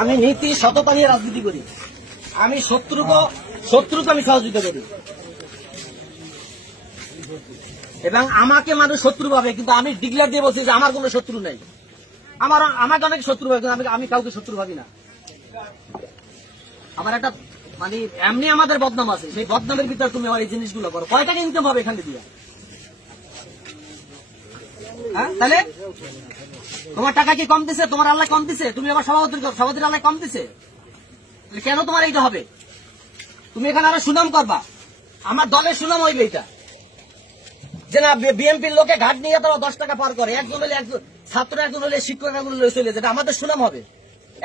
আমি নীতি সততা নিয়ে রাজনীতি করি। আমি শত্রুকে আমি সহযোগিতা করি এবং আমাকে মানুষ শত্রু ভাবে, কিন্তু আমি ডিক্লেয়ার দিয়ে বলছি যে আমার কোনো শত্রু নেই। আমাকে অনেক শত্রু ভাবে, কিন্তু আমি কাউকে শত্রু ভাবি না। আমার একটা মানে এমনি আমাদের বদনাম আছে, সেই বদনামের ভিতরে তুমি আমার এই জিনিসগুলো করো। কয় টাকা ইনকাম হবে এখানে দিয়ে? হ্যাঁ, তাহলে তোমার টাকা কি কম দিছে? তোমার আল্লাহ কম দিছে? তুমি আবার সভাপতির আল্লাহ কম দিছে? কেন তোমার এইটা হবে? তুমি এখানে আরো সুনাম করবা, আমার দলের সুনাম হইবে এটা যে না বিএনপির লোকে ঘাট নিয়ে তারা 10 টাকা পার করে, একজন হলে একজন ছাত্র, একজন হলে শিক্ষক, একজন হলে চলে যেটা আমাদের সুনাম হবে।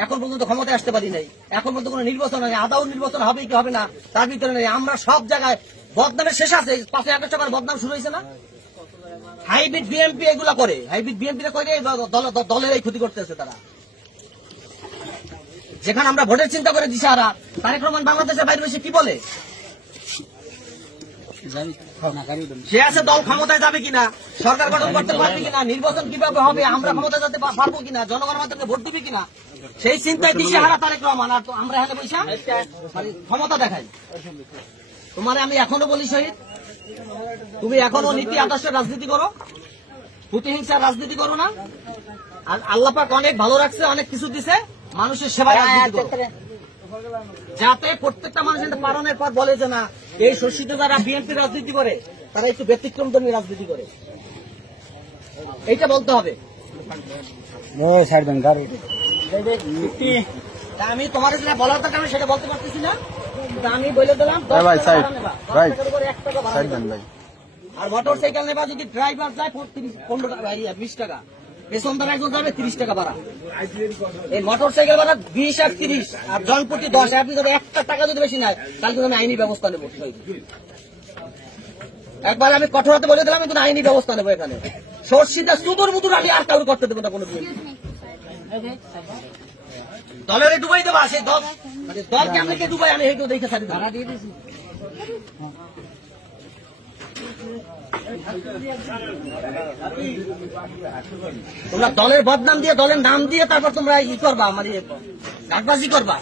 এখন পর্যন্ত ক্ষমতায় আসতে পারি নাই, এখন পর্যন্ত কোনো নির্বাচন হয়, আদাও নির্বাচন হবে কি হবে না তার ভিতরে নেই। আমরা সব জায়গায় বদনামের শেষ আছে। 5 আগস্ট টাকার বদনাম শুরু হয়েছে না? হাইব্রিড বিএনপি এগুলা করে, হাইব্রিড বিএনপি করে দলের এই ক্ষতি করতেছে তারা। যেখানে আমরা ভোটের চিন্তা করে দিছি, আর তারেক রহমান বাংলাদেশের বাইরে বসে কি বলে? সে আছে দল ক্ষমতায় যাবে কিনা, সরকার গঠন করতে পারবে কিনা, নির্বাচন কিভাবে হবে, আমরা ক্ষমতায় যেতে পারবো কিনা, জনগণের মাধ্যমে ভোট দিবে কিনা, সেই চিন্তায় দিশেহারা তারেক রহমান। আর আমরা এখানে বসে ক্ষমতা দেখাই। তোমার আমি এখনো বলি শহীদ, তুমি এখনো নীতি আদর্শের রাজনীতি করো, প্রতিহিংসার রাজনীতি করো না। আর আল্লাহ পাক অনেক ভালো রাখছে, অনেক কিছু দিছে, মানুষের সেবায় রাজনীতি করো, যাতে প্রত্যেকটা মানুষের পালনের পর বলে যে না এই শোষিত যারা বিএনপি রাজনীতি করে তারা একটু ব্যতিক্রমধর্মী রাজনীতি করে, এইটা বলতে হবে। আমি তোমার যেটা বলার কথা আমি সেটা বলতে পারতেছি না, আমি বলে দিলাম 10 টাকা আর মোটর সাইকেল নেবা যদি ড্রাইভার যায় 15 টাকা 20 টাকা, পেছন দ্বারা একজন যাবে 30 টাকা ভাড়া। এই মোটর সাইকেল ভাড়া 20 আর 30 আর জনপ্রতি 10। আপনি যদি 1 টাকা যদি বেশি নেয় তাহলে কিন্তু আমি আইনি ব্যবস্থা নেব। একবার আমি কঠোর হাতে বলে দিলাম, কিন্তু আইনি ব্যবস্থা নেবো। এখানে সর্ষিটা সুদূর মুদুর আমি আর কারো করতে দেবো না কোনো দিন। দলের ডুবাই দেবা, সেই দল মানে দল কেমন কে ডুবাই আমি হেঁটে দেখে ছাড়ি ভাড়া দিয়ে দিয়েছি। তোমরা দলের বদনাম দিয়ে, দলের নাম দিয়ে তারপর তোমরা ই করবা, মানে ডাকবাজি করবা।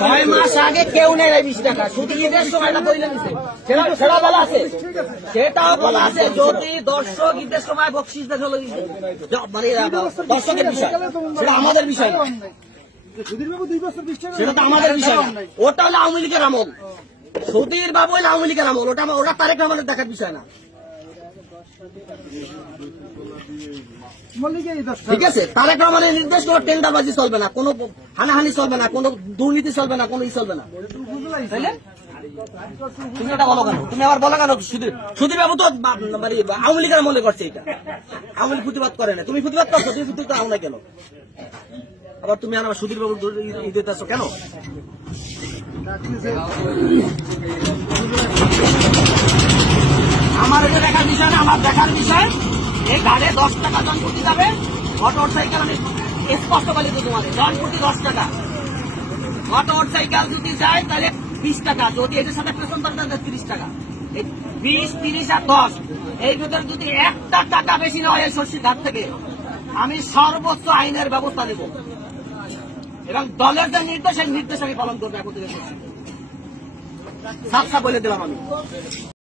6 মাস আগে কেউ নেই 20 টাকা, শুধু ঈদের সময়টা বইলে দিচ্ছে, সেটা বলা আছে, সেটাও বলা আছে যদি দর্শক ঈদের সময় বকশিস দেয়, মানে দর্শকের বিষয়, সেটা আমাদের বিষয় না, সেটা তো আমাদের বিষয় না। ওটা হলো আওয়ামী লীগের আমল, সুধীর বাবু হলো আওয়ামী লীগের আমল, ওটা তারেক রহমানের দেখার বিষয় না। ঠিক আছে, তারেক রহমানের নির্দেশ কোনো টেন্ডারবাজি চলবে না, কোনো হানাহানি চলবে না, কোনো দুর্নীতি চলবে না, কোনো ই চলবে না। তুমি ওটা বলো কেন? তুমি আবার বলো কেন? সুধীর বাবু তো মানে আওয়ামী লীগের আমলে করছে, এটা আওয়ামী লীগ প্রতিবাদ করে না। তুমি প্রতিবাদ করছো, তুমি প্রতিবাদ আও না কেন? আবার তুমি আমার সুধীর বাবু দিতে আসো কেন? আমার এটা দেখার বিষয় না, আমার দেখার বিষয় এই গাড়ে 10 টাকা জনপ্রতি যাবে। মোটর সাইকেল আমি স্পষ্ট বলি তো তোমাদের, জনপ্রতি 10 টাকা। মোটর সাইকেল যদি যায় তাহলে 20 টাকা, যদি এটার সাথে পেছন দরকার 30 টাকা। 20, 30 আর 10 এই ভিতরে যদি 1 টাকা বেশি না হয় এই শস্যের ঘাট থেকে, আমি সর্বোচ্চ আইনের ব্যবস্থা নেব এবং দলের যে নির্দেশ সেই নির্দেশ আমি পালন করবো। এখন থেকে সাফ সাফ বলে দিলাম আমি।